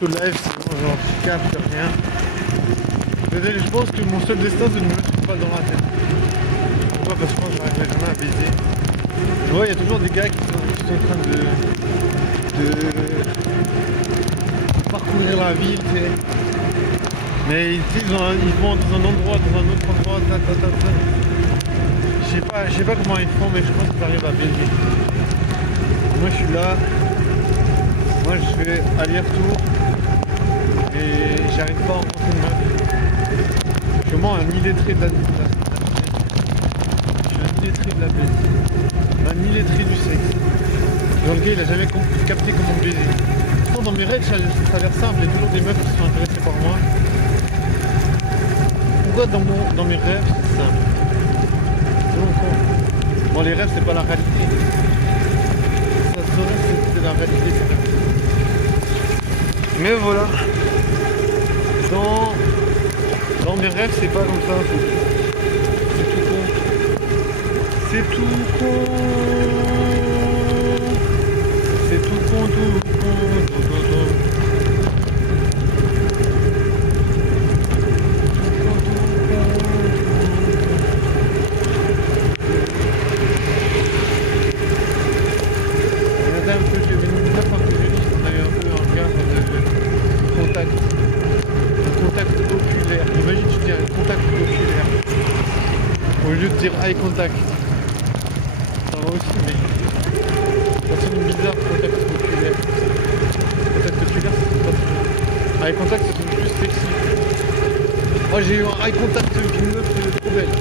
ce live, sinon genre je capte rien. Je pense que mon seul destin c'est de me mettre une balle dans la tête. Pourquoi? Parce que je pense que j'arriverai jamais à baiser. Tu vois, il y a toujours des gars qui sont en train de parcourir la ville, tu sais. Mais ils vont dans un endroit, dans un autre endroit, Je sais pas comment ils font, mais je pense qu'ils arrivent à baiser. Moi je suis là, moi je fais aller-retour et j'arrive pas à rencontrer une meuf. Je suis vraiment un illettré de la vie. Je suis un illettré de la baisse. Un illettré du sexe. Genre le gars il a jamais capté comment baiser. Pourtant dans mes rêves ça a l'air simple, il y a toujours des meufs qui sont intéressées par moi. Pourquoi dans mes rêves c'est simple? C'est bon con. Bon les rêves c'est pas la réalité. Ça serait c'est la réalité. Mais voilà. Dans mes rêves c'est pas comme ça. C'est tout con. C'est tout con. C'est tout con, tout con. Au lieu de dire eye contact, ça va aussi, mais ça sonne bizarre, contact oculaire. Contact oculaire, ça sonne pas trop. Eye contact, ça sonne plus sexy. Oh, j'ai eu un eye contact avec une meuf qui est trop belle.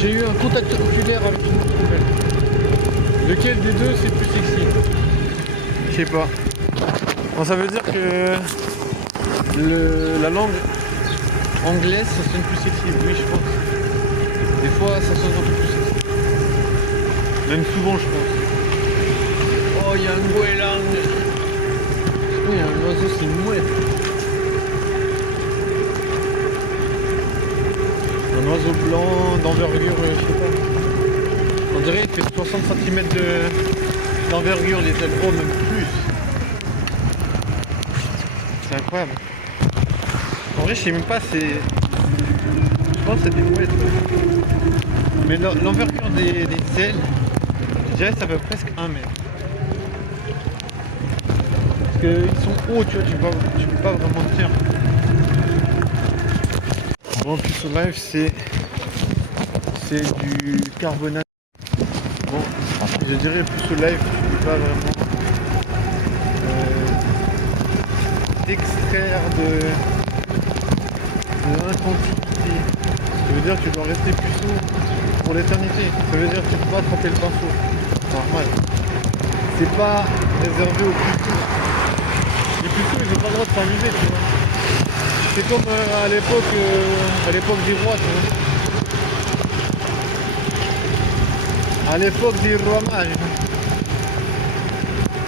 J'ai eu un contact oculaire avec une meuf trop belle. Lequel des deux c'est plus sexy? Je sais pas. Bon, ça veut dire que la langue anglaise, ça sonne plus sexy. Oui, je pense. Des fois, ça sonne un peu plus sexy. Même souvent, je pense. Oh, il y a un goéland. Oh, il y a un oiseau, c'est une mouette. Un oiseau blanc d'envergure, je sais pas. On dirait qu'il fait 60 cm d'envergure, les ailes. Oh, même plus. C'est incroyable. En vrai, je sais même pas, c'est... Je pense que c'est des mouettes. Mais l'envergure des ailes, je dirais ça fait presque 1 mètre. Parce qu'ils sont hauts, tu vois, tu peux pas vraiment tenir. Bon, puis ce live, c'est du carbonate. Bon, je dirais plus ce live, tu peux pas vraiment t'extraire de l'intensité. Ça veut dire que tu dois rester puceau pour l'éternité. Ça veut dire que tu peux pas attraper le pinceau. C'est normal. C'est pas réservé aux puceaux. Les puceaux, ils ont pas le droit de s'amuser, tu vois. C'est comme à l'époque des rois, tu vois. À l'époque des rois mages.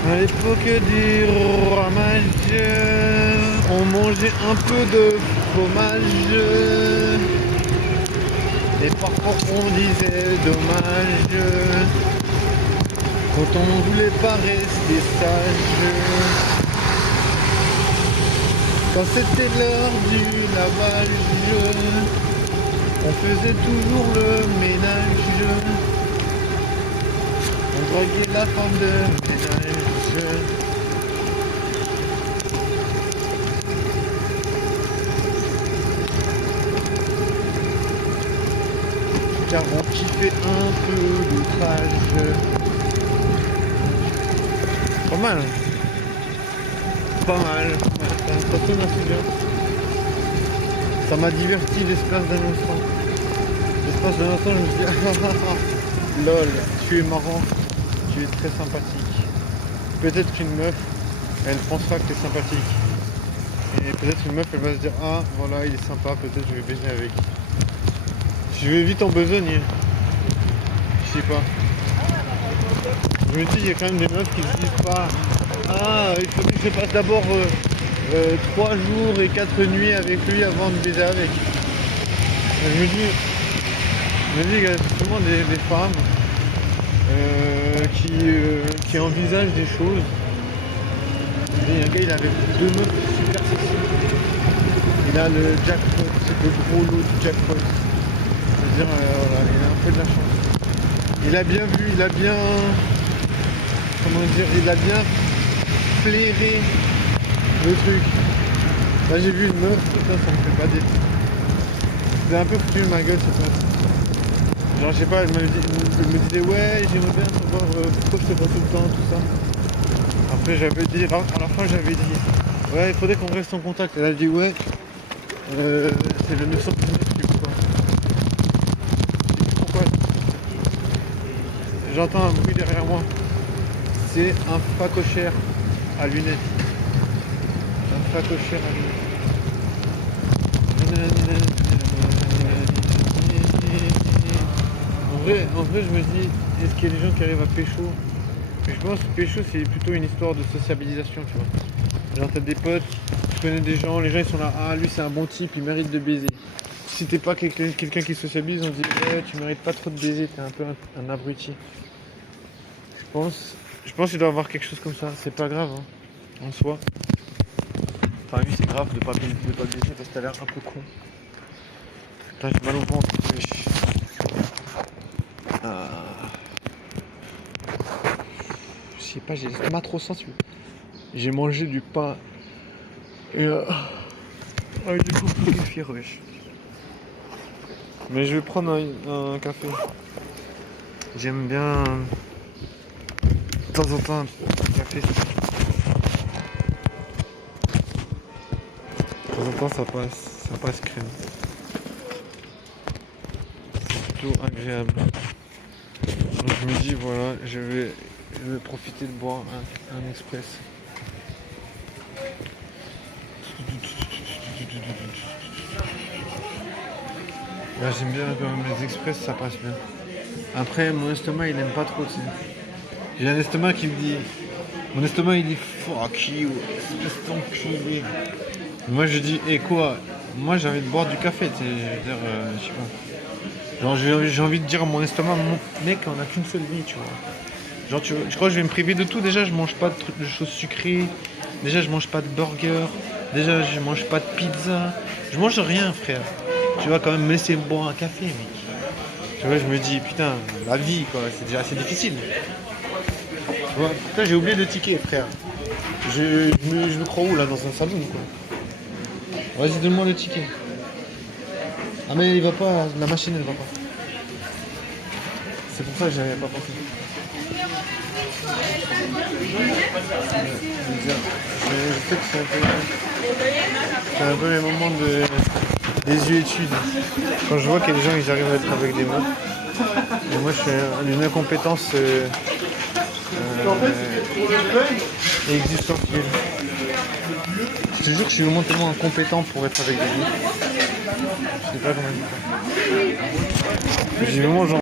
À l'époque des rois mages, on mangeait un peu de fromage. Et parfois on disait dommage quand on voulait pas rester sage. Quand c'était l'heure du lavage, on faisait toujours le ménage. On draguait la femme de ménage. Car on kiffait un peu l'outrage. Pas mal. Pas mal. Ça sonne assez bien. Ça m'a diverti l'espace d'un instant. L'espace d'un instant, je me suis dit, lol, tu es marrant, tu es très sympathique. Peut-être qu'une meuf, elle pensera que tu es sympathique. Et peut-être une meuf, elle va se dire, ah voilà, il est sympa, peut-être je vais baiser avec. Je vais vite en besogne. Je sais pas. Je me dis, il y a quand même des meufs qui se disent pas, ah, il faut que je passe d'abord 3 jours et 4 nuits avec lui avant de baiser avec. Je me dis qu'il y a justement des femmes qui envisagent des choses Et un gars, il avait deux meufs super sexy. Il a le jackpot, c'est le gros lot du jackpot. C'est-à-dire, voilà, il a un peu de la chance. Il a bien vu, il a bien... Comment dire, il a bien flairé le truc. Là j'ai vu une meuf, putain ça me fait pas des... C'était un peu foutu de ma gueule cette meuf. Genre je sais pas, elle me disait ouais j'aimerais bien savoir pourquoi je te vois tout le temps, tout ça. Après j'avais dit, à la fin j'avais dit ouais il faudrait qu'on reste en contact. Elle a dit ouais c'est le 919 du coup quoi. Je dis pourquoi. J'entends un bruit derrière moi. C'est un facochère à lunettes. Un facochère à lunettes. En vrai, je me dis, est-ce qu'il y a des gens qui arrivent à pécho? Mais je pense que pécho, c'est plutôt une histoire de sociabilisation, tu vois. Genre, t'as des potes, tu connais des gens, les gens ils sont là, ah lui c'est un bon type, il mérite de baiser. Si t'es pas quelqu'un qui sociabilise, on te dit, tu mérites pas trop de baiser, t'es un peu un abruti. Je pense qu'il doit y avoir quelque chose comme ça, c'est pas grave, hein, en soi. Enfin, lui, c'est grave de pas baiser parce que t'as l'air un peu con. Putain, j'ai mal au ventre. Je sais pas, j'ai l'estomac trop sensible. J'ai mangé du pain et avec du coup de kéfir, wesh. Mais je vais prendre un café. J'aime bien de temps en temps un café. De temps en temps ça passe crème. C'est plutôt agréable. Donc je me dis voilà, je vais profiter de boire un express. Là, j'aime bien quand même les express, ça passe bien. Après mon estomac il aime pas trop, tu sais. J'ai un estomac qui me dit. Mon estomac il dit fuck you, espèce d'enculé. Moi je dis quoi? Moi j'ai envie de boire du café, tu sais, je veux dire, je sais pas. Genre j'ai envie de dire à mon estomac, mec on a qu'une seule vie, tu vois. Genre je crois que je vais me priver de tout, déjà je mange pas de choses sucrées, déjà je mange pas de burger, déjà je mange pas de pizza, je mange rien frère. Tu vas quand même me laisser boire un café mec. Tu vois je me dis putain la vie quoi, c'est déjà assez difficile. Tu vois, putain j'ai oublié de ticket frère. Je me crois où là dans un salon quoi. Vas-y donne-moi le ticket. Ah mais il va pas, la machine elle va pas. C'est pour ça que j'avais pas pensé. Je sais que c'est un peu les moments des yeux études. Quand je vois que les gens ils arrivent à être avec des meufs. Et moi je suis une incompétence existentielle. Je te jure que je suis vraiment tellement incompétent pour être avec des meufs. Je sais pas comment dire ça. J'ai vraiment genre